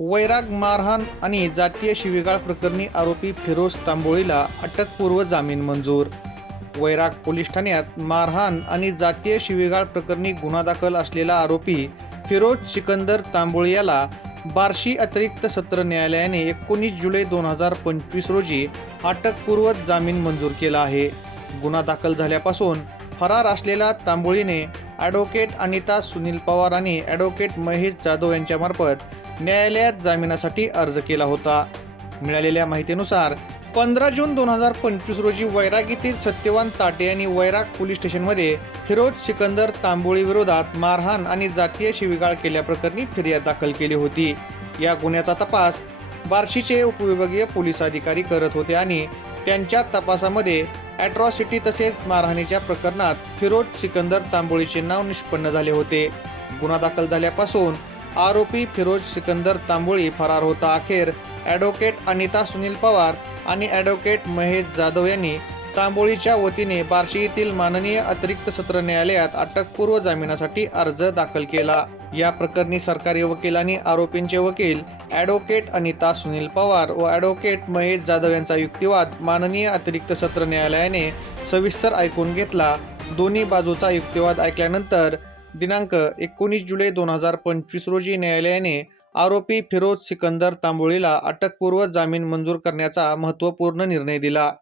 वैराग मारहाण आणि जातीय शिवीगाळ प्रकरणी आरोपी फिरोज तांबोळीला अटकपूर्व जामीन मंजूर. वैराग पोलीस ठाण्यात मारहाण आणि जातीय शिवीगाळ प्रकरणी गुन्हा दाखल असलेला आरोपी फिरोज सिकंदर तांबोळी याला बार्शी अतिरिक्त सत्र न्यायालयाने एकोणीस जुलै दोन हजार पंचवीस रोजी अटकपूर्व जामीन मंजूर केला आहे. गुन्हा दाखल झाल्यापासून फरार असलेला तांबोळीने ॲडव्होकेट अनिता सुनील पवार आणि ॲडव्होकेट महेश जाधव यांच्यामार्फत न्यायालयात जामिनासाठी अर्ज केला होता. मिळालेल्या माहितीनुसार पंधरा जून दोन हजार पंचवीस रोजी वैराग येथील सत्यवान ताटे यांनी वैराग पोलीस स्टेशनमध्ये फिरोज सिकंदर तांबोळी विरोधात मारहाण आणि जातीय शिवीगाळ केल्याप्रकरणी फिर्याद दाखल केली होती. या गुन्ह्याचा तपास बार्शीचे उपविभागीय पोलीस अधिकारी करत होते आणि त्यांच्या तपासामध्ये ॲट्रॉसिटी तसेच मारहाणीच्या प्रकरणात फिरोज सिकंदर तांबोळीचे नाव निष्पन्न झाले होते. गुन्हा दाखल झाल्यापासून आरोपी फिरोज सिकंदर तांबोळी फरार होता अखेर. ॲडव्होकेट अनिता सुनील पवार आणि ॲडव्होकेट महेश जाधव यांनी तांबोळीच्या वतीने बार्शी येथील माननीय अतिरिक्त सत्र न्यायालयात अटकपूर्व जामिनासाठी अर्ज दाखल केला. या प्रकरणी सरकारी वकिलांनी आरोपींचे वकील ॲडव्होकेट अनिता सुनील पवार व ॲडव्होकेट महेश जाधव यांचा युक्तिवाद माननीय अतिरिक्त सत्र न्यायालयाने सविस्तर ऐकून घेतला. दोन्ही बाजूचा युक्तिवाद ऐकल्यानंतर दिनांक एकोणीस जुलै दोन हजार पंचवीस रोजी न्यायालयाने आरोपी फिरोज सिकंदर तांबोळीला अटकपूर्व जामीन मंजूर करण्याचा महत्त्वपूर्ण निर्णय दिला.